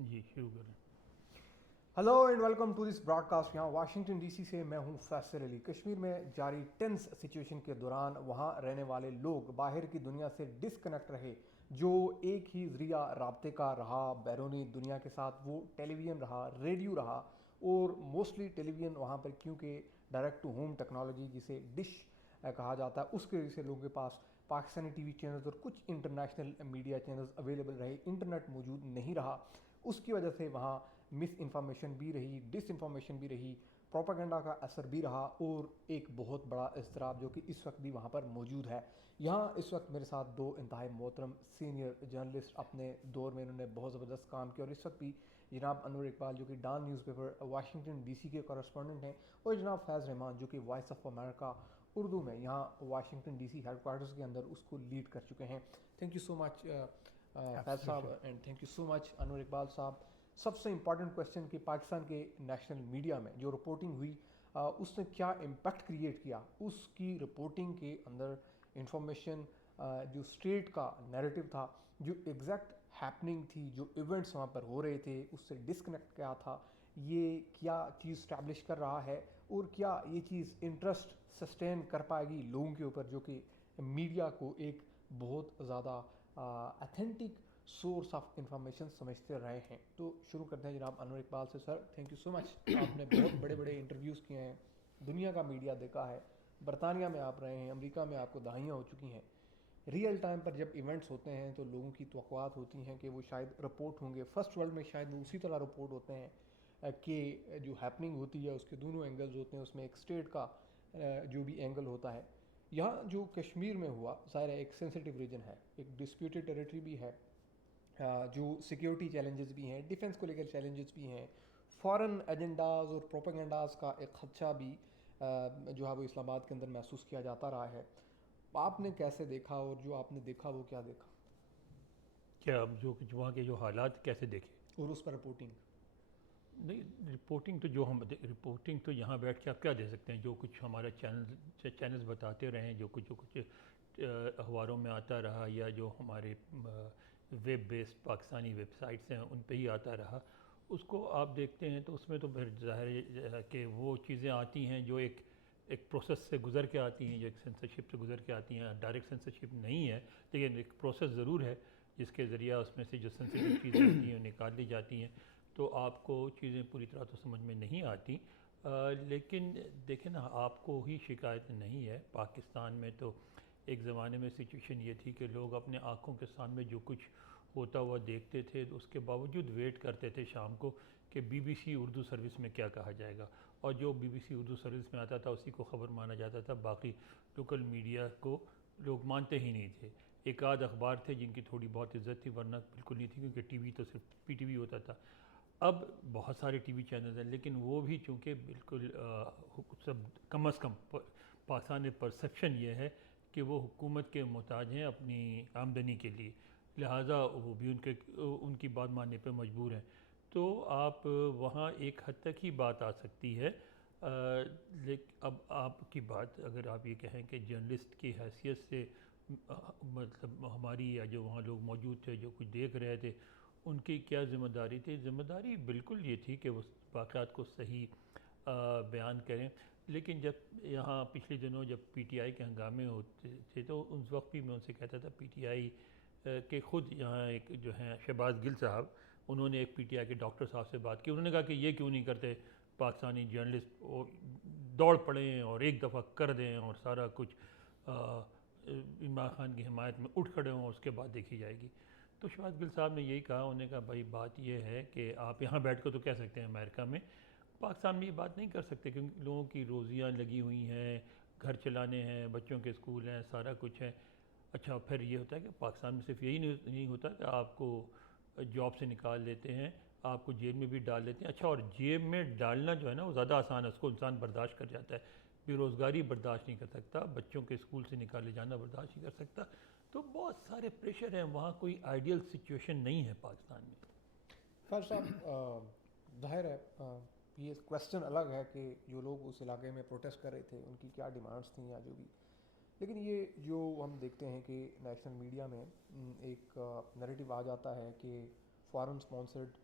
جی شروع کریں. Hello and welcome to this broadcast. یہاں واشنگٹن ڈی سی سے میں ہوں فیصل علی. کشمیر میں جاری ٹینس سچویشن کے دوران وہاں رہنے والے لوگ باہر کی دنیا سے ڈسکنیکٹ رہے. جو ایک ہی ذریعہ رابطے کا رہا بیرونی دنیا کے ساتھ وہ ٹیلی ویژن رہا, ریڈیو رہا, اور موسٹلی ٹیلی ویژن وہاں پر کیونکہ ڈائریکٹ ٹو ہوم ٹیکنالوجی جسے ڈش کہا جاتا ہے اس کی وجہ سے لوگوں کے پاس پاکستانی ٹی وی چینلز اور کچھ انٹرنیشنل میڈیا چینلز اویلیبل رہے. انٹرنیٹ موجود نہیں رہا, اس کی وجہ سے وہاں مس انفارمیشن بھی رہی, ڈس انفارمیشن بھی رہی, پروپیگنڈا کا اثر بھی رہا, اور ایک بہت بڑا اضطراب جو کہ اس وقت بھی وہاں پر موجود ہے. یہاں اس وقت میرے ساتھ دو انتہائی محترم سینئر جرنلسٹ اپنے دور میں انہوں نے بہت زبردست کام کیا, اور اس وقت بھی جناب انور اقبال جو کہ Dawn newspaper Washington D C کے کورسپونڈنٹ ہیں, اور جناب فیض رحمان جو کہ وائس آف امریکہ اردو میں یہاں Washington D C headquarters کے اندر اس کو لیڈ کر چکے ہیں. تھینک یو سو مچ فیض صاحب, اینڈ تھینک یو سو مچ انور اقبال صاحب. سب سے امپارٹنٹ کویشچن کہ پاکستان کے نیشنل میڈیا میں جو رپورٹنگ ہوئی اس نے کیا امپیکٹ کریٹ کیا, اس کی رپورٹنگ کے اندر انفارمیشن جو اسٹیٹ کا نیریٹو تھا, جو ایگزیکٹ ہیپننگ تھی, جو ایونٹس وہاں پر ہو رہے تھے اس سے ڈسکنیکٹ کیا تھا, یہ کیا چیز اسٹیبلش کر رہا ہے, اور کیا یہ چیز انٹرسٹ سسٹین کر پائے گی لوگوں کے اوپر جو کہ میڈیا کو ایک بہت زیادہ اتھینٹک سورس آف انفارمیشن سمجھتے رہے ہیں. تو شروع کرتے ہیں جناب انور اقبال سے. سر تھینک یو سو مچ, آپ نے بہت بڑے بڑے انٹرویوز کیے ہیں, دنیا کا میڈیا دیکھا ہے, برطانیہ میں آپ رہے ہیں, امریکہ میں آپ کو دہائیاں ہو چکی ہیں. ریئل ٹائم پر جب ایونٹس ہوتے ہیں تو لوگوں کی توقعات ہوتی ہیں کہ وہ شاید رپورٹ ہوں گے, فرسٹ ورلڈ میں شاید وہ اسی طرح رپورٹ ہوتے ہیں کہ جو ہیپننگ ہوتی ہے اس کے دونوں اینگلز ہوتے ہیں, اس میں ایک اسٹیٹ کا جو بھی اینگل ہوتا ہے. یہاں جو کشمیر میں ہوا ظاہر ہے ایک سینسٹیو ریجن ہے, ایک ڈسپیوٹیڈ ٹیریٹری بھی ہے, جو سیکیورٹی چیلنجز بھی ہیں, ڈیفنس کو لے کر چیلنجز بھی ہیں, فارن ایجنڈاز اور پروپیگنڈاز کا ایک خدشہ بھی جو ہے وہ اسلام آباد کے اندر محسوس کیا جاتا رہا ہے. آپ نے کیسے دیکھا, اور جو آپ نے دیکھا وہ کیا دیکھا, کیا اب جو کچھ وہاں کے جو حالات کیسے دیکھے؟ اور اس پر رپورٹنگ؟ نہیں, رپورٹنگ تو جو ہم رپورٹنگ تو یہاں بیٹھ کے آپ کیا دے سکتے ہیں, جو کچھ ہمارا چینلز بتاتے رہے ہیں, جو کچھ اخباروں میں آتا رہا, یا جو ہمارے web based Pakistani web sites ہیں ان پہ ہی آتا رہا, اس کو آپ دیکھتے ہیں تو اس میں تو پھر ظاہر ہے کہ وہ چیزیں آتی ہیں جو ایک پروسیس سے گزر کے آتی ہیں, جو ایک سینسرشپ سے گزر کے آتی ہیں. ڈائریکٹ سینسرشپ نہیں ہے لیکن ایک پروسیس ضرور ہے جس کے ذریعہ اس میں سے جو سینسیٹیو چیزیں ہوتی ہیں نکال لی جاتی ہیں, تو آپ کو چیزیں پوری طرح تو سمجھ میں نہیں آتی. لیکن دیکھیں نا, آپ کو ہی شکایت نہیں ہے. پاکستان میں تو ایک زمانے میں سچویشن یہ تھی کہ لوگ اپنے آنکھوں کے سامنے جو کچھ ہوتا ہوا دیکھتے تھے, اس کے باوجود ویٹ کرتے تھے شام کو کہ B B C Urdu service میں کیا کہا جائے گا, اور جو B B C Urdu service میں آتا تھا اسی کو خبر مانا جاتا تھا. باقی لوکل میڈیا کو لوگ مانتے ہی نہیں تھے. ایک آدھ اخبار تھے جن کی تھوڑی بہت عزت تھی, ورنہ بالکل نہیں تھی, کیونکہ ٹی وی تو صرف پی ٹی وی ہوتا تھا. اب بہت سارے ٹی وی چینلز ہیں, لیکن وہ بھی چونکہ بالکل سب کم از کم پاکستان میں پرسیپشن یہ ہے کہ وہ حکومت کے محتاج ہیں اپنی آمدنی کے لیے, لہٰذا وہ بھی ان کی بات ماننے پہ مجبور ہیں. تو آپ وہاں ایک حد تک ہی بات آ سکتی ہے. لیکن اب آپ کی بات اگر آپ یہ کہیں کہ جرنلسٹ کی حیثیت سے مطلب ہماری, یا جو وہاں لوگ موجود تھے جو کچھ دیکھ رہے تھے, ان کی کیا ذمہ داری تھی؟ ذمہ داری بالکل یہ تھی کہ وہ واقعات کو صحیح بیان کریں. لیکن جب یہاں پچھلے دنوں جب پی ٹی آئی کے ہنگامے ہوتے تھے تو اس وقت بھی میں ان سے کہتا تھا, پی ٹی آئی کہ خود یہاں ایک جو ہیں شہباز گل صاحب, انہوں نے ایک پی ٹی آئی کے ڈاکٹر صاحب سے بات کی, انہوں نے کہا کہ یہ کیوں نہیں کرتے پاکستانی جرنلسٹ دوڑ پڑیں اور ایک دفعہ کر دیں اور سارا کچھ عمران خان کی حمایت میں اٹھ کھڑے ہوں, اس کے بعد دیکھی جائے گی. تو شہباز گل صاحب نے یہی کہا, انہوں نے کہا بھائی بات یہ ہے کہ آپ یہاں بیٹھ کر تو کہہ سکتے ہیں امریکہ میں, پاکستان میں یہ بات نہیں کر سکتے کیونکہ لوگوں کی روزیاں لگی ہوئی ہیں, گھر چلانے ہیں, بچوں کے اسکول ہیں, سارا کچھ ہے. اچھا پھر یہ ہوتا ہے کہ پاکستان میں صرف یہی نہیں ہوتا کہ آپ کو جاب سے نکال دیتے ہیں, آپ کو جیل میں بھی ڈال دیتے ہیں. اچھا, اور جیب میں ڈالنا جو ہے نا وہ زیادہ آسان ہے, اس کو انسان برداشت کر جاتا ہے. بے روزگاری برداشت نہیں کر سکتا, بچوں کے اسکول سے نکالے جانا برداشت نہیں کر سکتا. تو بہت سارے پریشر ہیں وہاں, کوئی آئیڈیل سچویشن نہیں ہے پاکستان میں. فیض صاحب ظاہر ہے یہ کویشچن الگ ہے کہ جو لوگ اس علاقے میں پروٹیسٹ کر رہے تھے ان کی کیا ڈیمانڈس تھیں یا جو بھی, لیکن یہ جو ہم دیکھتے ہیں کہ نیشنل میڈیا میں ایک نیریٹو آ جاتا ہے کہ foreign sponsored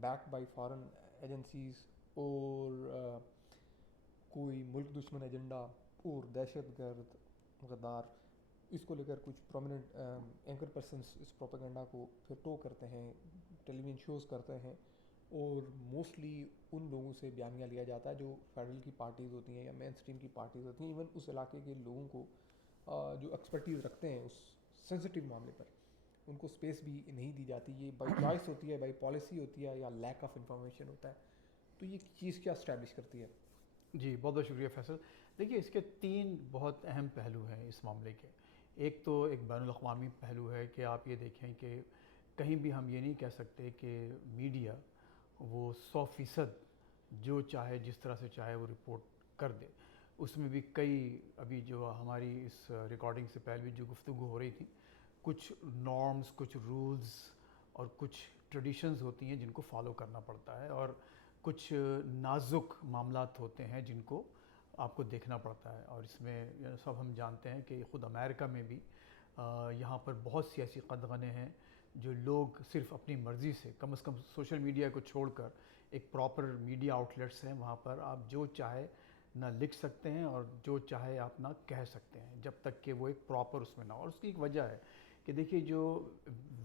back by foreign agencies اور کوئی ملک دشمن ایجنڈا اور دہشت گرد غدار، اس کو لے کر کچھ پرومیننٹ اینکر پرسنس اس پروپیگنڈا کو پھر ٹو کرتے ہیں، ٹیلی ویژن شوز کرتے ہیں، اور موسٹلی ان لوگوں سے بیانیہ لیا جاتا ہے جو فیڈرل کی پارٹیز ہوتی ہیں یا مین اسٹریم کی پارٹیز ہوتی ہیں، ایون اس علاقے کے لوگوں کو جو ایکسپرٹیز رکھتے ہیں اس سینسٹیو معاملے پر، ان کو اسپیس بھی نہیں دی جاتی. یہ بائی چوائس ہوتی ہے، بائی پالیسی ہوتی ہے، یا لیک آف انفارمیشن ہوتا ہے. تو یہ چیز کیا اسٹیبلش کرتی ہے؟ جی بہت بہت شکریہ فیصل. دیکھیے اس کے 3 بہت اہم پہلو ہیں اس معاملے کے. ایک تو ایک بین الاقوامی پہلو ہے کہ آپ یہ دیکھیں کہ کہیں بھی ہم یہ نہیں کہہ سکتے کہ میڈیا وہ 100% جو چاہے جس طرح سے چاہے وہ رپورٹ کر دے. اس میں بھی کئی ابھی جو ہماری اس ریکارڈنگ سے پہلے بھی جو گفتگو ہو رہی تھی، کچھ نارمز، کچھ رولز اور کچھ ٹریڈیشنز ہوتی ہیں جن کو فالو کرنا پڑتا ہے، اور کچھ نازک معاملات ہوتے ہیں جن کو آپ کو دیکھنا پڑتا ہے. اور اس میں سب ہم جانتے ہیں کہ خود امریکہ میں بھی یہاں پر بہت سی ایسی قدغنیں ہیں جو لوگ صرف اپنی مرضی سے، کم از کم سوشل میڈیا کو چھوڑ کر ایک پراپر میڈیا آؤٹلیٹس ہیں، وہاں پر آپ جو چاہے نہ لکھ سکتے ہیں اور جو چاہے آپ نہ کہہ سکتے ہیں، جب تک کہ وہ ایک پراپر اس میں نہ ہو. اور اس کی ایک وجہ ہے کہ دیکھیے جو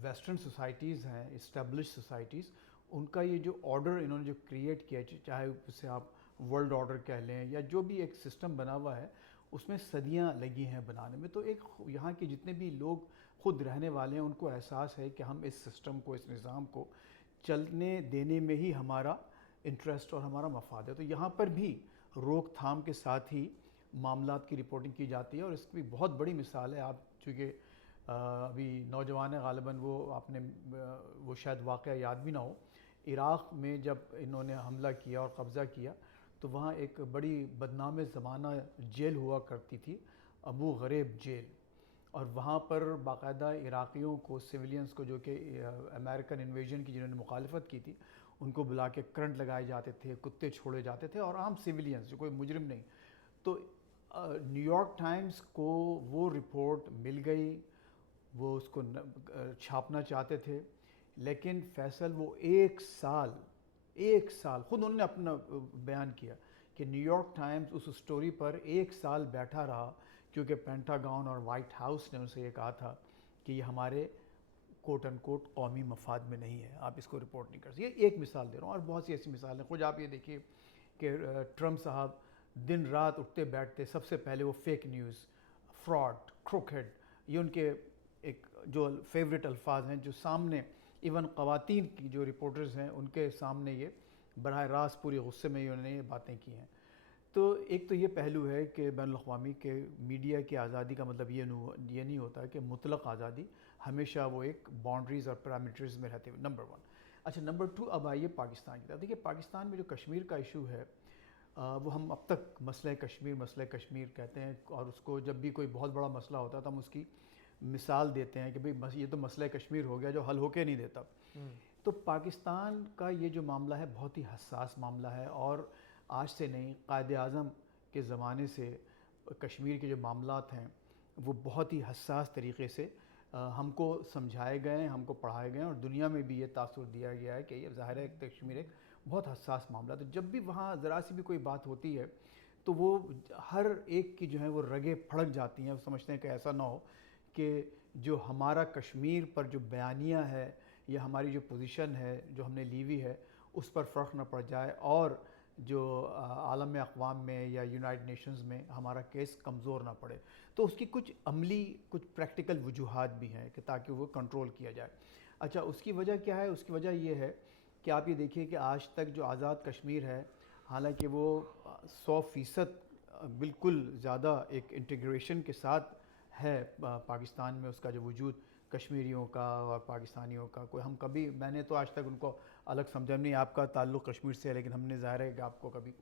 ویسٹرن سوسائٹیز ہیں، اسٹیبلش سوسائٹیز، ان کا یہ جو آرڈر انہوں نے جو کریٹ کیا، چاہے اسے آپ ورلڈ آرڈر کہہ لیں یا جو بھی ایک سسٹم بنا ہوا ہے، اس میں صدیاں لگی ہیں بنانے میں. تو ایک یہاں کے جتنے بھی لوگ خود رہنے والے ہیں ان کو احساس ہے کہ ہم اس سسٹم کو، اس نظام کو چلنے دینے میں ہی ہمارا انٹرسٹ اور ہمارا مفاد ہے. تو یہاں پر بھی روک تھام کے ساتھ ہی معاملات کی رپورٹنگ کی جاتی ہے. اور اس کی بہت بڑی مثال ہے، آپ چونکہ ابھی نوجوان ہیں غالباً، وہ آپ نے وہ شاید واقعہ یاد بھی نہ ہو، عراق میں جب انہوں نے حملہ کیا اور قبضہ کیا تو وہاں ایک بڑی بدنام زمانہ جیل ہوا کرتی تھی، ابو غریب جیل. اور وہاں پر باقاعدہ عراقیوں کو، سویلینز کو، جو کہ امریکن انویژن کی جنہوں نے مخالفت کی تھی، ان کو بلا کے کرنٹ لگائے جاتے تھے، کتے چھوڑے جاتے تھے، اور عام سویلینز جو کوئی مجرم نہیں. تو نیو یارک ٹائمز کو وہ رپورٹ مل گئی، وہ اس کو چھاپنا چاہتے تھے، لیکن فیصل وہ ایک سال خود انہوں نے اپنا بیان کیا کہ نیو یارک ٹائمز اس سٹوری پر 1 سال بیٹھا رہا، کیونکہ پینٹاگون اور وائٹ ہاؤس نے ان سے یہ کہا تھا کہ یہ ہمارے کوٹ ان کوٹ قومی مفاد میں نہیں ہے، آپ اس کو رپورٹ نہیں کر سکتے. یہ ایک مثال دے رہا ہوں، اور بہت سی ایسی مثالیں. خود آپ یہ دیکھیے کہ ٹرمپ صاحب دن رات اٹھتے بیٹھتے، سب سے پہلے وہ فیک نیوز، فراڈ، کروکہیڈ، یہ ان کے ایک جو فیوریٹ الفاظ ہیں، جو سامنے ایون خواتین کی جو رپورٹرز ہیں ان کے سامنے یہ براہ راست پوری غصے میں انہوں نے یہ باتیں کی ہیں. تو ایک تو یہ پہلو ہے کہ بین الاقوامی کے میڈیا کی آزادی کا مطلب یہ نہیں ہوتا کہ مطلق آزادی، ہمیشہ وہ ایک باؤنڈریز اور پیرامیٹرز میں رہتے ہوئے. نمبر 1. اچھا، نمبر 2 اب آئیے پاکستان کی طرف. دیکھیے پاکستان میں جو کشمیر کا ایشو ہے، وہ ہم اب تک مسئلہ کشمیر کہتے ہیں، اور اس کو جب بھی کوئی بہت بڑا مسئلہ ہوتا ہے تو ہم اس کی مثال دیتے ہیں کہ بھئی یہ تو مسئلہ کشمیر ہو گیا جو حل ہو کے نہیں دیتا. تو پاکستان کا یہ جو معاملہ ہے بہت ہی حساس معاملہ ہے، اور آج سے نہیں، قائد اعظم کے زمانے سے کشمیر کے جو معاملات ہیں وہ بہت ہی حساس طریقے سے ہم کو سمجھائے گئے ہیں، ہم کو پڑھائے گئے ہیں، اور دنیا میں بھی یہ تاثر دیا گیا ہے کہ یہ ظاہر ہے کہ کشمیر ایک بہت حساس معاملہ ہے. تو جب بھی وہاں ذرا سی بھی کوئی بات ہوتی ہے تو وہ ہر ایک کی جو ہے وہ رگیں پھڑک جاتی ہیں. وہ سمجھتے ہیں کہ ایسا نہ ہو کہ جو ہمارا کشمیر پر جو بیانیہ ہے یا ہماری جو پوزیشن ہے جو ہم نے لی ہوئی ہے اس پر فرق نہ پڑ جائے، اور جو عالم اقوام میں یا یونائٹڈ نیشنز میں ہمارا کیس کمزور نہ پڑے. تو اس کی کچھ عملی، کچھ پریکٹیکل وجوہات بھی ہیں کہ تاکہ وہ کنٹرول کیا جائے. اچھا، اس کی وجہ کیا ہے؟ اس کی وجہ یہ ہے کہ آپ یہ دیکھیے کہ آج تک جو آزاد کشمیر ہے، حالانکہ وہ 100% بالکل زیادہ ایک انٹیگریشن کے ساتھ ہے پاکستان میں، اس کا جو وجود کشمیریوں کا اور پاکستانیوں کا، میں نے تو آج تک ان کو الگ سمجھا نہیں. آپ کا تعلق کشمیر سے ہے، لیکن ہم نے ظاہر ہے کہ آپ کو کبھی،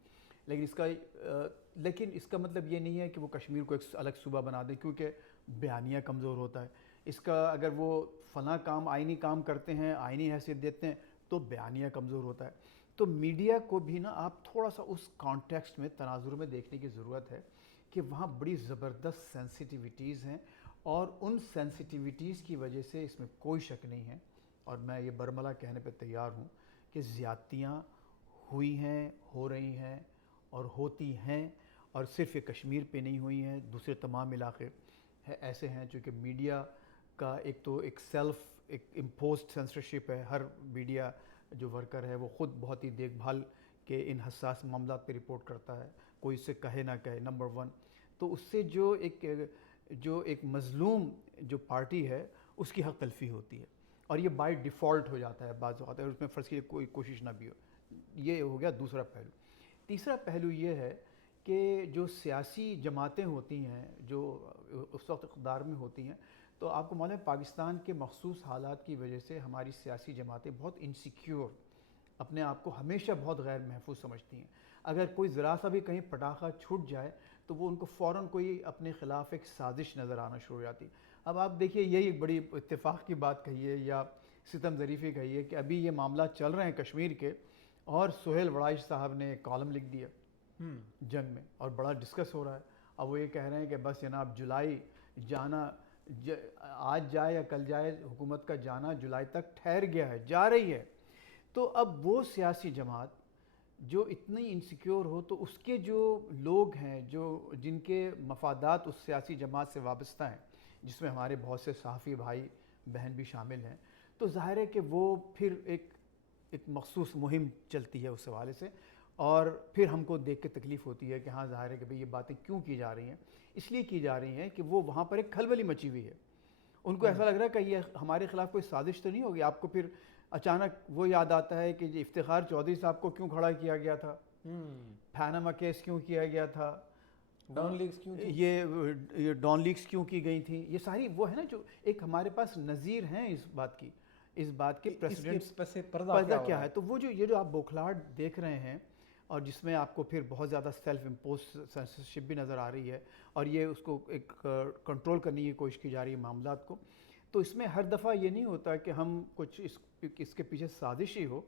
لیکن اس کا مطلب یہ نہیں ہے کہ وہ کشمیر کو ایک الگ صوبہ بنا دیں، کیونکہ بیانیہ کمزور ہوتا ہے. اس کا اگر وہ فلاں کام، آئینی کام کرتے ہیں، آئینی حیثیت دیتے ہیں، تو بیانیہ کمزور ہوتا ہے. تو میڈیا کو بھی نا آپ تھوڑا سا اس کانٹیکسٹ میں، تناظر میں دیکھنے کی ضرورت ہے کہ وہاں بڑی زبردست سینسٹیویٹیز ہیں، اور ان سینسٹیویٹیز کی وجہ سے اس میں کوئی شک نہیں ہے، اور میں یہ برملا کہنے پہ تیار ہوں کہ زیادتیاں ہوئی ہیں، ہو رہی ہیں اور ہوتی ہیں، اور صرف یہ کشمیر پہ نہیں ہوئی ہیں، دوسرے تمام علاقے ایسے ہیں چونکہ میڈیا کا ایک سیلف ایک امپوزڈ سینسرشپ ہے. ہر میڈیا جو ورکر ہے وہ خود بہت ہی دیکھ بھال کے ان حساس معاملات پہ رپورٹ کرتا ہے، کوئی اس سے کہے نہ کہے. نمبر 1 تو اس سے جو ایک مظلوم جو پارٹی ہے اس کی حق تلفی ہوتی ہے، اور یہ بائی ڈیفالٹ ہو جاتا ہے بعض اوقات، اور اس میں فرض کی کوئی کوشش نہ بھی ہو. یہ ہو گیا دوسرا پہلو. تیسرا پہلو یہ ہے کہ جو سیاسی جماعتیں ہوتی ہیں جو اس وقت اقتدار میں ہوتی ہیں، تو آپ کو معلوم ہے پاکستان کے مخصوص حالات کی وجہ سے ہماری سیاسی جماعتیں بہت انسیکیور، اپنے آپ کو ہمیشہ بہت غیر محفوظ سمجھتی ہیں. اگر کوئی ذرا سا بھی کہیں پٹاخہ چھوٹ جائے تو وہ ان کو فوراً کوئی اپنے خلاف ایک سازش نظر آنا شروع ہو جاتی. اب آپ دیکھیے یہی بڑی اتفاق کی بات کہیے یا ستم ظریفی کہیے کہ ابھی یہ معاملات چل رہے ہیں کشمیر کے، اور سہیل وڑائش صاحب نے ایک کالم لکھ دیا جنگ میں اور بڑا ڈسکس ہو رہا ہے. اب وہ یہ کہہ رہے ہیں کہ بس جناب جولائی جانا، آج جائے یا کل جائے، حکومت کا جانا جولائی تک ٹھہر گیا ہے، جا رہی ہے. تو اب وہ سیاسی جماعت جو اتنی انسیکیور ہو، تو اس کے جو لوگ ہیں جن کے مفادات اس سیاسی جماعت سے وابستہ ہیں، جس میں ہمارے بہت سے صحافی بھائی بہن بھی شامل ہیں، تو ظاہر ہے کہ وہ پھر ایک مخصوص مہم چلتی ہے اس حوالے سے، اور پھر ہم کو دیکھ کے تکلیف ہوتی ہے کہ ہاں ظاہر ہے کہ بھئی یہ باتیں کیوں کی جا رہی ہیں. اس لیے کی جا رہی ہیں کہ وہ وہاں پر ایک کھلبلی مچی ہوئی ہے. ان کو ایسا لگ رہا ہے کہ یہ ہمارے خلاف کوئی سازش تو نہیں ہوگی. آپ کو پھر اچانک وہ یاد آتا ہے کہ افتخار چودھری صاحب کو کیوں کھڑا کیا گیا تھا، پیناما کیس کیوں کیا گیا تھا، ڈان لیگز کیوں تھی؟ یہ ڈان لیگز کیوں کی گئی تھیں. یہ ساری وہ ہے نا جو ایک ہمارے پاس نظیر ہیں اس بات کے پریسیڈنٹس پردہ کیا ہے. تو وہ یہ جو آپ بوکھلاہٹ دیکھ رہے ہیں، اور جس میں آپ کو پھر بہت زیادہ سیلف امپوز سینسرشپ بھی نظر آ رہی ہے، اور یہ اس کو ایک کنٹرول کرنے کی کوشش کی جا رہی ہے معاملات کو. تو اس میں ہر دفعہ یہ نہیں ہوتا کہ ہم کچھ اس کے پیچھے سازش ہی ہو.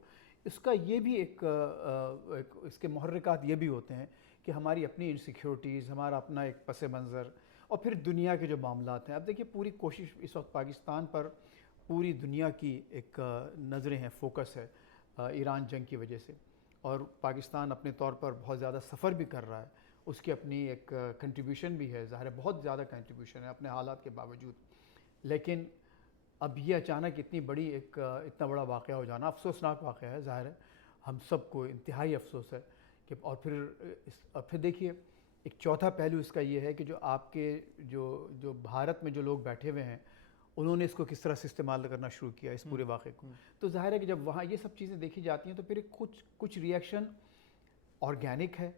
اس کا یہ بھی اس کے محرکات یہ بھی ہوتے ہیں کہ ہماری اپنی انسیکیورٹیز، ہمارا اپنا ایک پس منظر، اور پھر دنیا کے جو معاملات ہیں. اب دیکھیے پوری کوشش اس وقت پاکستان پر پوری دنیا کی ایک نظریں ہیں، فوکس ہے ایران جنگ کی وجہ سے، اور پاکستان اپنے طور پر بہت زیادہ سفر بھی کر رہا ہے. اس کی اپنی ایک کنٹریبیوشن بھی ہے، ظاہر ہے بہت زیادہ کنٹریبیوشن ہے اپنے حالات کے باوجود. لیکن اب یہ اچانک اتنا بڑا واقعہ ہو جانا افسوسناک واقعہ ہے. ظاہر ہے ہم سب کو انتہائی افسوس ہے کہ، اور پھر دیکھیے ایک چوتھا پہلو اس کا یہ ہے کہ جو آپ کے جو بھارت میں جو لوگ بیٹھے ہوئے ہیں، انہوں نے اس کو کس طرح سے استعمال کرنا شروع کیا اس پورے واقعے کو. تو ظاہر ہے کہ جب وہاں یہ سب چیزیں دیکھی جاتی ہیں تو پھر کچھ ریئیکشن آرگینک ہے،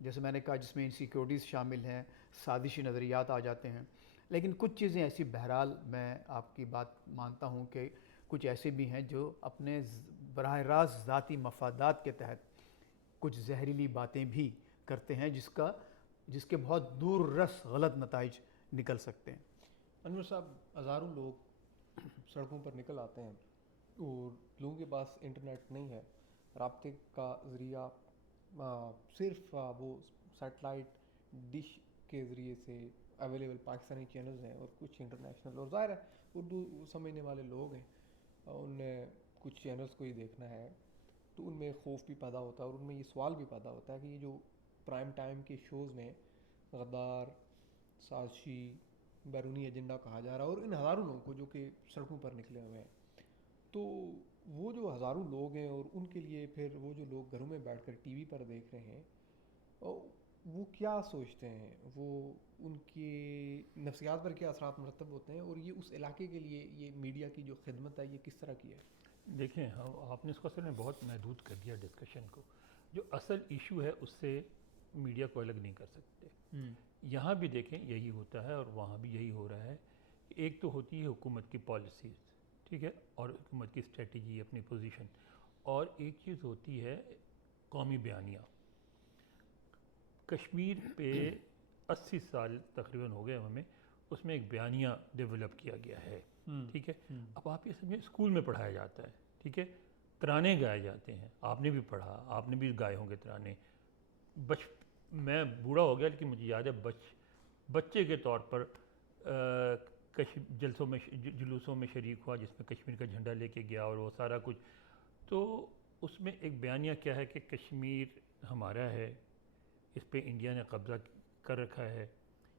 جیسے میں نے کہا، جس میں انسیکیورٹیز شامل ہیں، سازشی نظریات آ جاتے ہیں. لیکن کچھ چیزیں ایسی، بہرحال میں آپ کی بات مانتا ہوں کہ کچھ ایسے بھی ہیں جو اپنے براہ راست ذاتی مفادات کے تحت کچھ زہریلی باتیں بھی کرتے ہیں، جس کے بہت دور رس غلط نتائج نکل سکتے ہیں. انور صاحب، ہزاروں لوگ سڑکوں پر نکل آتے ہیں اور لوگوں کے پاس انٹرنیٹ نہیں ہے، رابطے کا ذریعہ صرف وہ سیٹلائٹ ڈش کے ذریعے سے اویلیبل پاکستانی چینلز ہیں اور کچھ انٹرنیشنل. اور ظاہر ہے اردو سمجھنے والے لوگ ہیں، ان نے کچھ چینلز کو ہی دیکھنا ہے، تو ان میں خوف بھی پیدا ہوتا ہے اور ان میں یہ سوال بھی پیدا ہوتا ہے کہ یہ جو پرائم ٹائم کے شوز میں غدار، سازشی، بیرونی ایجنڈا کہا جا رہا ہے، اور ان ہزاروں لوگوں کو جو کہ سڑکوں پر نکلے ہوئے ہیں، تو وہ جو ہزاروں لوگ ہیں اور ان کے لیے پھر وہ جو لوگ گھروں میں بیٹھ کر ٹی وی پر دیکھ رہے ہیں، وہ کیا سوچتے ہیں، وہ ان کی نفسیات پر کیا اثرات مرتب ہوتے ہیں، اور یہ اس علاقے کے لیے یہ میڈیا کی جو خدمت ہے یہ کس طرح کی ہے؟ دیکھیں، آپ نے اس کو اصل میں بہت محدود کر دیا ڈسکشن کو. جو اصل ایشو ہے اس سے میڈیا کو الگ نہیں کر سکتے. یہاں بھی دیکھیں یہی ہوتا ہے اور وہاں بھی یہی ہو رہا ہے. ایک تو ہوتی ہے حکومت کی پالیسیز، ٹھیک ہے، اور حکومت کی اسٹریٹجی، اپنی پوزیشن، اور ایک چیز ہوتی ہے قومی بیانیہ. کشمیر پہ 80 سال تقریباً ہو گئے ہمیں، اس میں ایک بیانیہ ڈیولپ کیا گیا ہے، ٹھیک ہے. اب آپ یہ سمجھیں اسکول میں پڑھایا جاتا ہے، ٹھیک ہے، ترانے گائے جاتے ہیں. آپ نے بھی پڑھا، آپ نے بھی گائے ہوں گے ترانے. میں بوڑھا ہو گیا لیکن مجھے یاد ہے بچے کے طور پر جلوسوں میں شریک ہوا جس میں کشمیر کا جھنڈا لے کے گیا اور وہ سارا کچھ. تو اس میں ایک بیانیہ کیا ہے کہ کشمیر ہمارا ہے، اس پہ انڈیا نے قبضہ کر رکھا ہے،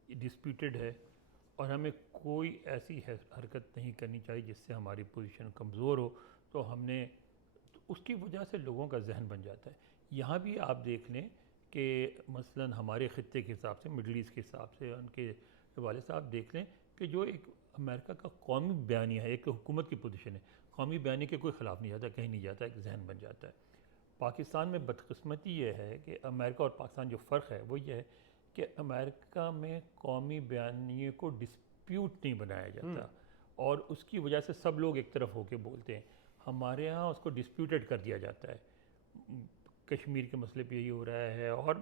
ڈسپیوٹڈ ہے، اور ہمیں کوئی ایسی حرکت نہیں کرنی چاہیے جس سے ہماری پوزیشن کمزور ہو. تو ہم نے اس کی وجہ سے لوگوں کا ذہن بن جاتا ہے. یہاں بھی آپ دیکھ لیں کہ مثلاً ہمارے خطے کے حساب سے، مڈل ایسٹ کے حساب سے، ان کے حوالے سے آپ دیکھ لیں کہ جو ایک امریکہ کا قومی بیانیہ ہے، ایک تو حکومت کی پوزیشن ہے، قومی بیانیے کے کوئی خلاف نہیں جاتا، کہیں نہیں جاتا، ایک ذہن بن جاتا ہے. پاکستان میں بدقسمتی یہ ہے کہ امریکہ اور پاکستان جو فرق ہے وہ یہ ہے کہ امریکہ میں قومی بیانیے کو ڈسپیوٹ نہیں بنایا جاتا اور اس کی وجہ سے سب لوگ ایک طرف ہو کے بولتے ہیں. ہمارے ہاں اس کو ڈسپیوٹڈ کر دیا جاتا ہے. کشمیر کے مسئلے پہ یہی ہو رہا ہے، اور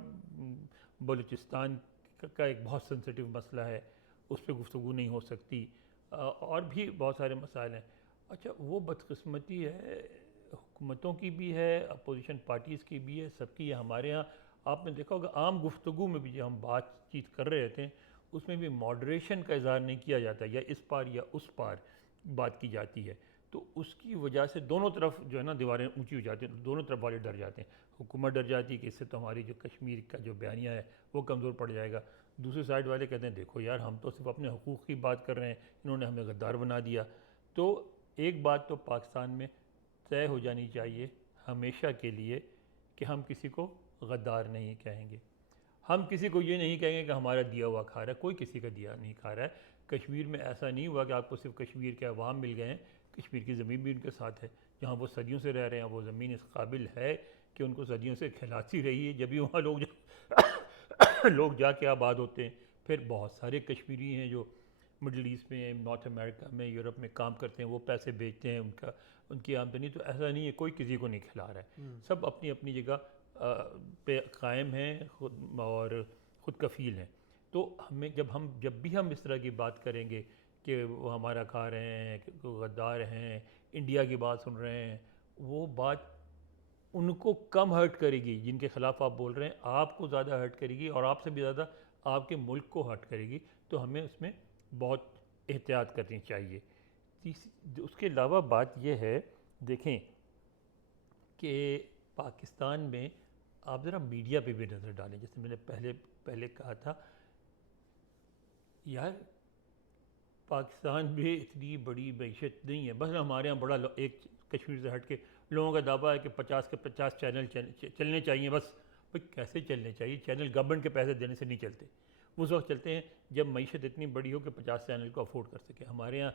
بلوچستان کا ایک بہت سینسٹیو مسئلہ ہے، اس پہ گفتگو نہیں ہو سکتی، اور بھی بہت سارے مسائل ہیں. اچھا، وہ بدقسمتی ہے حکومتوں کی بھی ہے، اپوزیشن پارٹیز کی بھی ہے، سب کی ہے. ہمارے ہاں آپ نے دیکھا ہوگا عام گفتگو میں بھی جو ہم بات چیت کر رہے تھے اس میں بھی ماڈریشن کا اظہار نہیں کیا جاتا، یا اس پار یا اس پار بات کی جاتی ہے. تو اس کی وجہ سے دونوں طرف جو ہے نا دیواریں اونچی ہو جاتی ہیں، دونوں طرف والے ڈر جاتے ہیں. حکومت ڈر جاتی ہے کہ اس سے تو ہماری جو کشمیر کا جو بیانیہ ہے وہ کمزور پڑ جائے گا. دوسری سائڈ والے کہتے ہیں دیکھو یار، ہم تو صرف اپنے حقوق کی بات کر رہے ہیں، انہوں نے ہمیں غدار بنا دیا. تو ایک بات تو پاکستان میں طے ہو جانی چاہیے ہمیشہ کے لیے کہ ہم کسی کو غدار نہیں کہیں گے. ہم کسی کو یہ نہیں کہیں گے کہ ہمارا دیا ہوا کھا رہا ہے، کوئی کسی کا دیا نہیں کھا رہا ہے. کشمیر میں ایسا نہیں ہوا کہ آپ کو صرف کشمیر کے عوام مل گئے ہیں، کشمیر کی زمین بھی ان کے ساتھ ہے. جہاں وہ صدیوں سے رہ رہے ہیں وہ زمین اس قابل ہے کہ ان کو صدیوں سے کھلاتی رہی ہے، جب بھی وہاں لوگ جا کے آباد ہوتے ہیں. پھر بہت سارے کشمیری ہیں جو مڈل ایسٹ میں، نارتھ امریکہ میں، یورپ میں کام کرتے ہیں، وہ پیسے بیچتے ہیں، ان کی آمدنی. تو ایسا نہیں ہے کوئی کسی کو نہیں کھلا رہا ہے، سب اپنی اپنی جگہ پہ قائم ہیں اور خود کفیل ہیں. تو جب بھی ہم اس طرح کی بات کریں گے کہ وہ ہمارا کھا رہے ہیں، کہ غدار ہیں، انڈیا کی بات سن رہے ہیں، وہ بات ان کو کم ہرٹ کرے گی جن کے خلاف آپ بول رہے ہیں، آپ کو زیادہ ہرٹ کرے گی، اور آپ سے بھی زیادہ آپ کے ملک کو ہرٹ کرے گی. تو ہمیں اس میں بہت احتیاط کرنی چاہیے. اس کے علاوہ بات یہ ہے، دیکھیں کہ پاکستان میں آپ ذرا میڈیا پہ بھی نظر ڈالیں. جیسے میں نے پہلے کہا تھا، یار پاکستان میں اتنی بڑی معیشت نہیں ہے. بس ہمارے ہاں بڑا ایک کشمیر سے ہٹ کے لوگوں کا دعویٰ ہے کہ 50 کے 50 چینل چلنے چاہیے. بس بھائی کیسے چلنے چاہیے؟ چینل گورنمنٹ کے پیسے دینے سے نہیں چلتے، اس وقت چلتے ہیں جب معیشت اتنی بڑی ہو کہ 50 چینل کو افورڈ کر سکے. ہمارے ہاں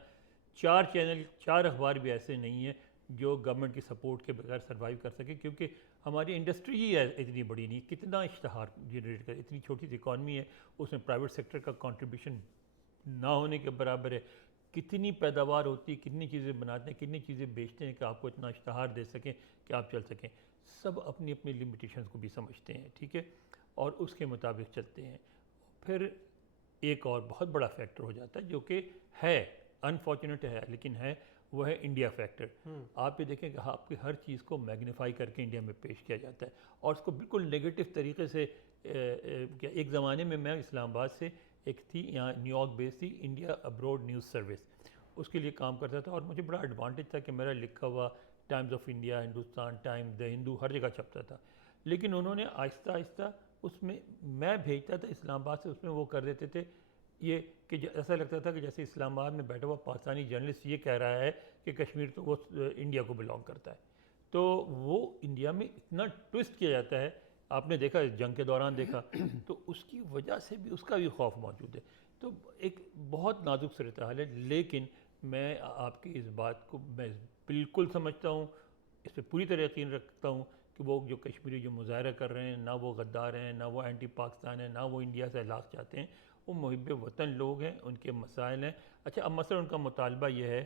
4 اخبار بھی ایسے نہیں ہیں جو گورنمنٹ کی سپورٹ کے بغیر سروائیو کر سکے، کیونکہ ہماری انڈسٹری ہی ہے اتنی بڑی نہیں. کتنا اشتہار جنریٹ کرے؟ اتنی چھوٹی سی اکانومی ہے، اس میں پرائیویٹ سیکٹر کا کنٹریبیوشن نہ ہونے کے برابر ہے. کتنی پیداوار ہوتی ہے، کتنی چیزیں بناتے ہیں، کتنی چیزیں بیچتے ہیں کہ آپ کو اتنا اشتہار دے سکیں کہ آپ چل سکیں. سب اپنی اپنی لمیٹیشنز کو بھی سمجھتے ہیں، ٹھیک ہے، اور اس کے مطابق چلتے ہیں. پھر ایک اور بہت بڑا فیکٹر ہو جاتا ہے جو کہ ہے انفارچونیٹ ہے لیکن ہے، وہ ہے انڈیا فیکٹر. آپ یہ دیکھیں کہ آپ کی ہر چیز کو میگنیفائی کر کے انڈیا میں پیش کیا جاتا ہے، اور اس کو بالکل نیگیٹو طریقے سے. ایک زمانے میں اسلام آباد سے ایک تھی یہاں نیو یارک بیس تھی، انڈیا ابروڈ نیوز سروس، اس کے لیے کام کرتا تھا، اور مجھے بڑا ایڈوانٹیج تھا کہ میرا لکھا ہوا Times of India, Hindustan time, the Hindu, ہر جگہ چھپتا تھا. لیکن انہوں نے آہستہ آہستہ اس میں بھیجتا تھا اسلام آباد سے، اس میں وہ کر دیتے تھے یہ کہ ایسا لگتا تھا کہ جیسے اسلام آباد میں بیٹھا ہوا پاکستانی جرنلسٹ یہ کہہ رہا ہے کہ کشمیر تو وہ انڈیا کو بلانگ کرتا ہے. تو وہ انڈیا میں اتنا ٹوسٹ کیا جاتا ہے، آپ نے دیکھا جنگ کے دوران دیکھا، تو اس کی وجہ سے بھی اس کا بھی خوف موجود ہے. تو ایک بہت نازک صورتحال ہے. لیکن میں آپ کی اس بات کو میں بالکل سمجھتا ہوں، اس پہ پوری طرح یقین رکھتا ہوں کہ وہ جو کشمیری جو مظاہرہ کر رہے ہیں، نہ وہ غدار ہیں، نہ وہ اینٹی پاکستان ہیں، نہ وہ انڈیا سے علاقہ چاہتے ہیں، وہ محب وطن لوگ ہیں، ان کے مسائل ہیں. اچھا، اب مثلا ان کا مطالبہ یہ ہے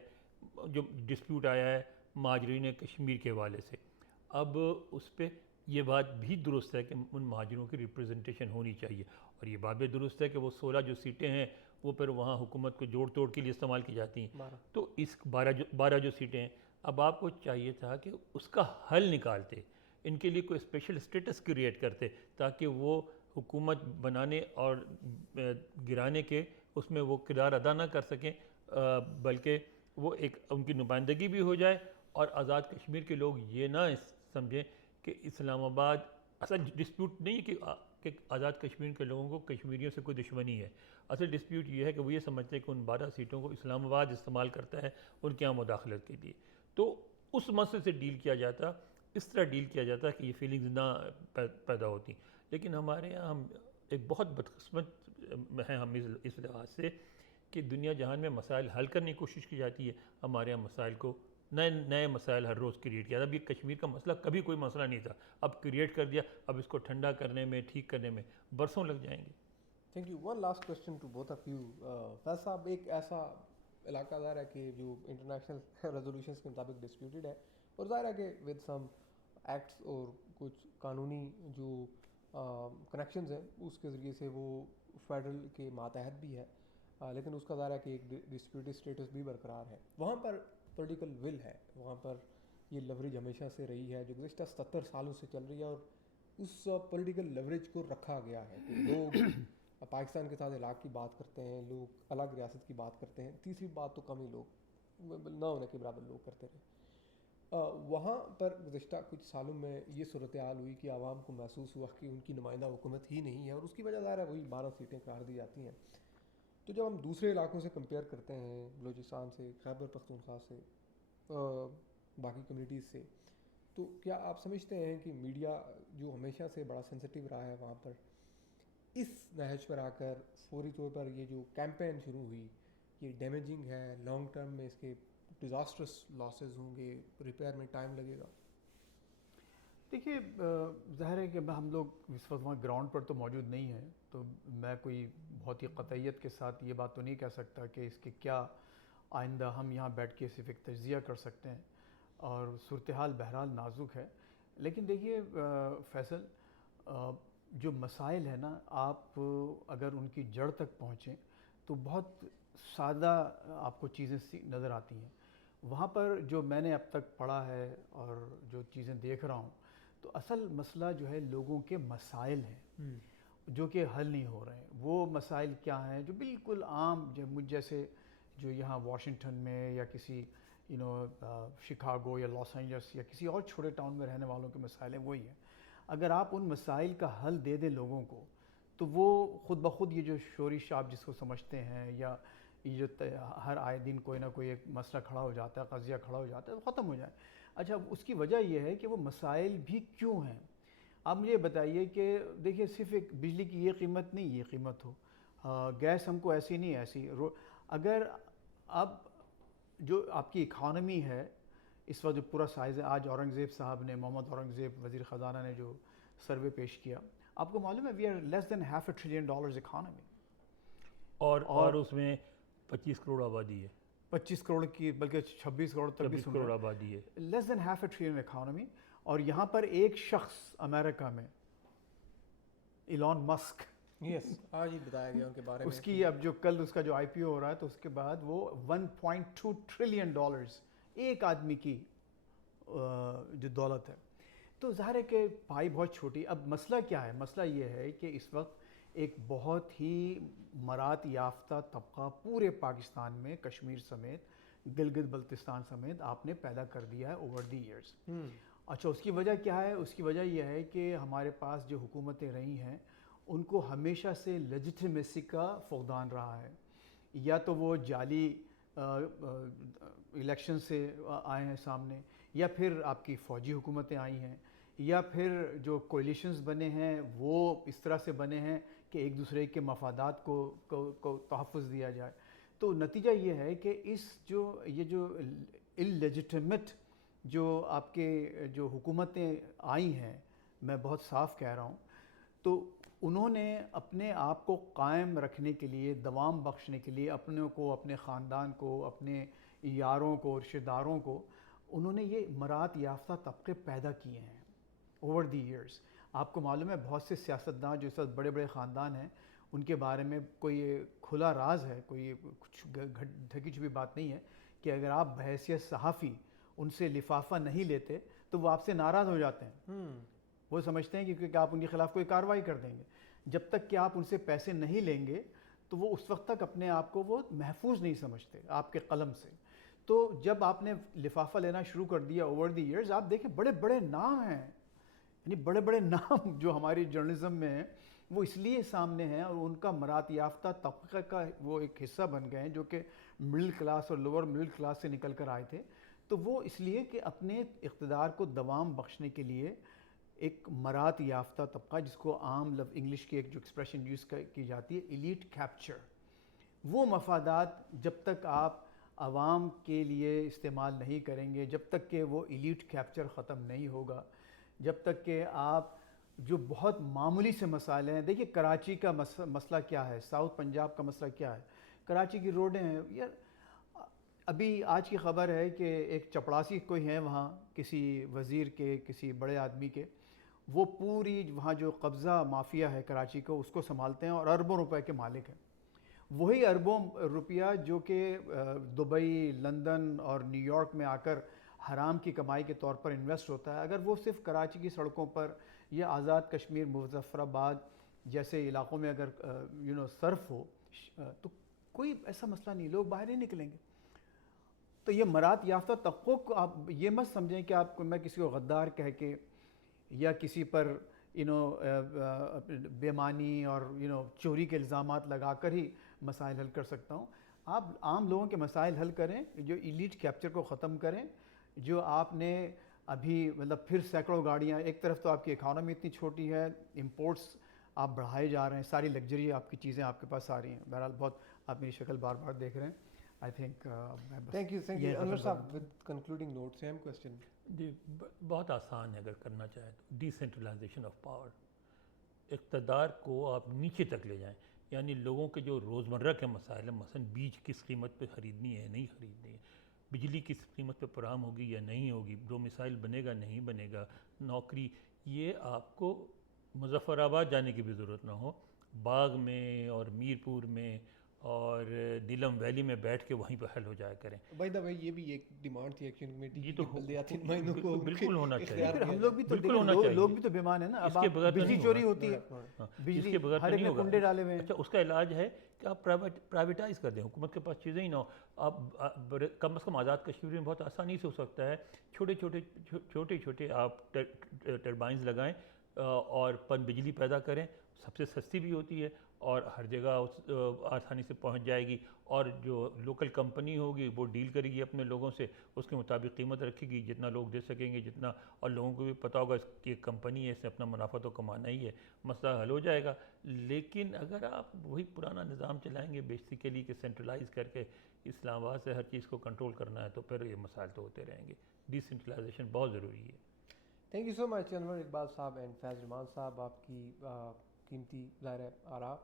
جو ڈسپیوٹ آیا ہے مہاجرین کشمیر کے حوالے سے، اب اس پہ یہ بات بھی درست ہے کہ ان مہاجروں کی ریپرزنٹیشن ہونی چاہیے، اور یہ بات بھی درست ہے کہ وہ 16 جو سیٹیں ہیں وہ پھر وہاں حکومت کو جوڑ توڑ کے لیے استعمال کی جاتی ہیں. تو اس 12 جو سیٹیں ہیں، اب آپ کو چاہیے تھا کہ اس کا حل نکالتے، ان کے لیے کوئی اسپیشل اسٹیٹس کریٹ کرتے تاکہ وہ حکومت بنانے اور گرانے کے اس میں وہ کردار ادا نہ کر سکیں، بلکہ وہ ایک ان کی نمائندگی بھی ہو جائے، اور آزاد کشمیر کے لوگ یہ نہ سمجھیں کہ اسلام آباد اصل ڈسپیوٹ نہیں ہے کہ آزاد کشمیر کے لوگوں کو کشمیریوں سے کوئی دشمنی ہے. اصل ڈسپیوٹ یہ ہے کہ وہ یہ سمجھتے ہیں کہ ان 12 سیٹوں کو اسلام آباد استعمال کرتا ہے ان کے یہاں مداخلت کے لیے. تو اس مسئلے سے ڈیل کیا جاتا, اس طرح ڈیل کیا جاتا کہ یہ فیلنگز نہ پیدا ہوتی. لیکن ہمارے یہاں ہم ایک بہت بدقسمت ہیں ہم اس لحاظ سے کہ دنیا جہان میں مسائل حل کرنے کی کوشش کی جاتی ہے, ہمارے یہاں مسائل کو نئے مسائل ہر روز کریٹ کیا. اب یہ کشمیر کا مسئلہ کبھی کوئی مسئلہ نہیں تھا, اب کریٹ کر دیا, اب اس کو ٹھنڈا کرنے میں ٹھیک کرنے میں برسوں لگ جائیں گے. Thank you. One last question to both of you. Faiz sahab, ایک ایسا علاقہ ظاہر ہے کہ جو انٹرنیشنل ریزولوشنس کے مطابق ڈسپیوٹیڈ ہے, اور ظاہر ہے کہ ود سم ایکٹس اور کچھ قانونی جو کنیکشنز ہیں اس کے ذریعے سے وہ فیڈرل کے ماتحت بھی ہے, لیکن اس کا ظاہر ہے کہ ایک ڈسپیوٹیڈ اسٹیٹس بھی برقرار ہے. وہاں پر پولیٹیکل ول ہے, وہاں پر یہ لیوریج ہمیشہ سے رہی ہے جو گزشتہ 70 سالوں سے چل رہی ہے, اور اس پولیٹیکل لیوریج کو رکھا گیا ہے کہ لوگ پاکستان کے ساتھ علاقے کی بات کرتے ہیں, لوگ الگ ریاست کی بات کرتے ہیں, تیسری بات تو کم ہی لوگ نہ ہونے کے برابر لوگ کرتے رہے. وہاں پر گزشتہ کچھ سالوں میں یہ صورتحال ہوئی کہ عوام کو محسوس ہوا کہ ان کی نمائندہ حکومت ہی نہیں ہے, اور اس کی وجہ ظاہر ہے وہی 12 سیٹیں قرار دی جاتی ہیں. تو جب ہم دوسرے علاقوں سے کمپیئر کرتے ہیں, بلوچستان سے, خیبر پختونخوا سے, باقی کمیونٹیز سے, تو کیا آپ سمجھتے ہیں کہ میڈیا جو ہمیشہ سے بڑا سینسٹیو رہا ہے وہاں پر, اس نہج پر آ کر فوری طور پر یہ جو کیمپین شروع ہوئی یہ ڈیمیجنگ ہے, لانگ ٹرم میں اس کے ڈیزاسٹرس لاسز ہوں گے, ریپیئر میں ٹائم لگے گا؟ دیکھیے ظاہر ہے کہ ہم لوگ اس وقت وہاں گراؤنڈ پر تو موجود نہیں ہیں, تو میں کوئی بہت ہی قطعیت کے ساتھ یہ بات تو نہیں کہہ سکتا کہ اس کے کیا آئندہ ہم یہاں بیٹھ کے صرف ایک تجزیہ کر سکتے ہیں, اور صورتحال بہرحال نازک ہے. لیکن دیکھیے فیصل, جو مسائل ہیں نا, آپ اگر ان کی جڑ تک پہنچیں تو بہت سادہ آپ کو چیزیں نظر آتی ہیں. وہاں پر جو میں نے اب تک پڑھا ہے اور جو چیزیں دیکھ رہا ہوں, تو اصل مسئلہ جو ہے لوگوں کے مسائل ہیں جو کہ حل نہیں ہو رہے ہیں. وہ مسائل کیا ہیں جو بالکل عام مجھ جیسے جو یہاں واشنگٹن میں یا کسی شکاگو یا لاس اینجلس یا کسی اور چھوٹے ٹاؤن میں رہنے والوں کے مسائل ہیں, وہی ہیں. اگر آپ ان مسائل کا حل دے دیں لوگوں کو, تو وہ خود بخود یہ جو شورش آپ جس کو سمجھتے ہیں, یا یہ جو ہر آئے دن کوئی نہ کوئی ایک مسئلہ کھڑا ہو جاتا ہے, قضیہ کھڑا ہو جاتا ہے, وہ ختم ہو جائے. اچھا, اس کی وجہ یہ ہے کہ وہ مسائل بھی کیوں ہیں. آپ مجھے بتائیے کہ دیکھیے صرف ایک بجلی کی یہ قیمت نہیں یہ قیمت ہو, گیس ہم کو ایسی نہیں ایسی, اگر اب جو آپ کی اکانومی ہے اس وقت جو پورا سائز ہے, آج اورنگزیب صاحب نے, محمد اورنگزیب وزیر خزانہ نے جو سروے پیش کیا, آپ کو معلوم ہے we are less than $500 billion economy, اور اس میں 25 کروڑ آبادی ہے, 25 کروڑ کی بلکہ 26 کروڑ تک بھی 26 کروڑ آبادی ہے, لیس دین $500 billion اکانومی. اور یہاں پر ایک شخص امریکہ میں ایلون مسک, یس آج ہی بتایا گیا ان کے بارے میں, اس کی اب جو کل اس کا جو آئی پی او ہو رہا ہے, تو اس کے بعد وہ $1.2 trillion ایک آدمی کی جو دولت ہے. تو ظاہر ہے کہ پائی بہت چھوٹی. اب مسئلہ کیا ہے؟ مسئلہ یہ ہے کہ اس وقت ایک بہت ہی مراد یافتہ طبقہ پورے پاکستان میں, کشمیر سمیت, گلگت بلتستان سمیت آپ نے پیدا کر دیا ہے اوور دی ایئرس. اچھا, اس کی وجہ کیا ہے؟ اس کی وجہ یہ ہے کہ ہمارے پاس جو حکومتیں رہی ہیں ان کو ہمیشہ سے لیجیٹمیسی کا فقدان رہا ہے. یا تو وہ جعلی الیکشن سے آئے ہیں سامنے, یا پھر آپ کی فوجی حکومتیں آئی ہیں, یا پھر جو کولیشنز بنے ہیں وہ اس طرح سے بنے ہیں کہ ایک دوسرے کے مفادات کو تحفظ دیا جائے. تو نتیجہ یہ ہے کہ یہ جو انلیجیٹمیٹ جو آپ کے جو حکومتیں آئی ہیں, میں بہت صاف کہہ رہا ہوں, تو انہوں نے اپنے آپ کو قائم رکھنے کے لیے, دوام بخشنے کے لیے, اپنے کو, اپنے خاندان کو, اپنے یاروں کو, رشتہ داروں کو, انہوں نے یہ مراد یافتہ طبقے پیدا کیے ہیں اوور دی ایئرس. آپ کو معلوم ہے بہت سے سیاستدان جو اس وقت بڑے بڑے خاندان ہیں, ان کے بارے میں کوئی کھلا راز ہے, کوئی کچھ ڈھکی چھپی بات نہیں ہے, کہ اگر آپ بحیثیت صحافی ان سے لفافہ نہیں لیتے تو وہ آپ سے ناراض ہو جاتے ہیں. وہ سمجھتے ہیں کہ کیونکہ آپ ان کے خلاف کوئی کارروائی کر دیں گے. جب تک کہ آپ ان سے پیسے نہیں لیں گے تو وہ اس وقت تک اپنے آپ کو وہ محفوظ نہیں سمجھتے آپ کے قلم سے. تو جب آپ نے لفافہ لینا شروع کر دیا اوور دی ایئرز، آپ دیکھیں بڑے بڑے نام ہیں، یعنی بڑے بڑے نام جو ہماری جرنلزم میں ہیں وہ اس لیے سامنے ہیں اور ان کا مراد یافتہ طبقہ کا وہ ایک حصہ بن گئے ہیں جو کہ مڈل کلاس اور لوور مڈل کلاس سے نکل کر آئے تھے. تو وہ اس لیے کہ اپنے اقتدار کو دوام بخشنے کے لیے ایک مراد یافتہ طبقہ، جس کو عام انگلش کی ایک جو ایکسپریشن یوز کی جاتی ہے ایلیٹ کیپچر، وہ مفادات جب تک آپ عوام کے لیے استعمال نہیں کریں گے، جب تک کہ وہ ایلیٹ کیپچر ختم نہیں ہوگا، جب تک کہ آپ جو بہت معمولی سے مسائل ہیں، دیکھیے کراچی کا مسئلہ کیا ہے، ساؤتھ پنجاب کا مسئلہ کیا ہے، کراچی کی روڈیں ہیں یار. ابھی آج کی خبر ہے کہ ایک چپڑاسی کوئی ہیں وہاں کسی وزیر کے، کسی بڑے آدمی کے، وہ پوری وہاں جو قبضہ مافیا ہے کراچی کو اس کو سنبھالتے ہیں اور اربوں روپے کے مالک ہیں. وہی اربوں روپیہ جو کہ دبئی، لندن اور نیو یارک میں آ کر حرام کی کمائی کے طور پر انویسٹ ہوتا ہے، اگر وہ صرف کراچی کی سڑکوں پر یا آزاد کشمیر، مظفر آباد جیسے علاقوں میں اگر صرف ہو تو کوئی ایسا مسئلہ نہیں، لوگ باہر نہیں نکلیں گے. تو یہ مراد یافتہ طبقوں کو آپ یہ مت سمجھیں کہ آپ کو میں کسی کو غدار کہہ کے یا کسی پر بے معنی اور چوری کے الزامات لگا کر ہی مسائل حل کر سکتا ہوں. آپ عام لوگوں کے مسائل حل کریں، جو ایلیٹ کیپچر کو ختم کریں. جو آپ نے ابھی مطلب پھر سینکڑوں گاڑیاں، ایک طرف تو آپ کی اکانومی اتنی چھوٹی ہے، امپورٹس آپ بڑھائے جا رہے ہیں، ساری لگژری آپ کی چیزیں آپ کے پاس آ رہی ہیں. بہرحال بہت آپ میری شکل بار بار دیکھ رہے ہیں. I think thank you Anwar sahab. With concluding note same question. جی بہت آسان ہے اگر کرنا چاہیں تو. ڈی سینٹرلائزیشن آف پاور، اقتدار کو آپ نیچے تک لے جائیں، یعنی لوگوں کے جو روزمرہ کے مسائل ہیں، مثلا بیج کس قیمت پہ خریدنی ہے نہیں خریدنی ہے، بجلی کس قیمت پہ فراہم ہوگی یا نہیں ہوگی، جو مسائل بنے گا نہیں بنے گا، نوکری، یہ آپ کو مظفر آباد جانے کی بھی ضرورت نہ ہو، باغ میں اور میر پور میں اور نیلم ویلی میں بیٹھ کے وہیں پہ حل ہو جایا کریں. بائی دا وے یہ بھی ایک ڈیمانڈ تھی ایکشن کمیٹی کی تو کہ بلدیاتی نمائندوں کو بالکل ہونا چاہیے. ہم لوگ بھی تو بالکل ہونا چاہیے. لوگ بھی تو بیمان ہیں نا. اب بجلی چوری ہوتی ہے، بجلی ہر ایک نے کنڈے ڈالے ہوئے ہیں. اچھا اس کا علاج ہے کہ آپ پرائیویٹائز کر دیں، حکومت کے پاس چیزیں ہی نہ ہو. آپ کم از کم آزاد کشمیر میں بہت آسانی سے ہو سکتا ہے، چھوٹے چھوٹے آپ ٹربائنز لگائیں اور پن بجلی پیدا کریں، سب سے سستی بھی ہوتی ہے اور ہر جگہ آسانی سے پہنچ جائے گی. اور جو لوکل کمپنی ہوگی وہ ڈیل کرے گی اپنے لوگوں سے، اس کے مطابق قیمت رکھے گی، جتنا لوگ دے سکیں گے جتنا، اور لوگوں کو بھی پتہ ہوگا کہ ایک کمپنی ہے، اس سے اپنا منافع تو کمانا ہی ہے، مسئلہ حل ہو جائے گا. لیکن اگر آپ وہی پرانا نظام چلائیں گے بیسیکلی کہ سینٹرلائز کر کے اسلام آباد سے ہر چیز کو کنٹرول کرنا ہے، تو پھر یہ مسائل تو ہوتے رہیں گے. ڈی سینٹرلائزیشن بہت ضروری ہے. تھینک یو سو مچ انور اقبال صاحب اینڈ فیض رحمان صاحب، آپ کی قیمتی ظاہر ہے آراء،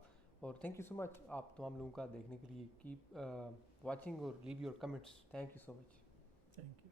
اور تھینک یو سو مچ آپ تمام لوگوں کا دیکھنے کے لیے. کیپ واچنگ اور leave your comments. Thank you so much. Thank you.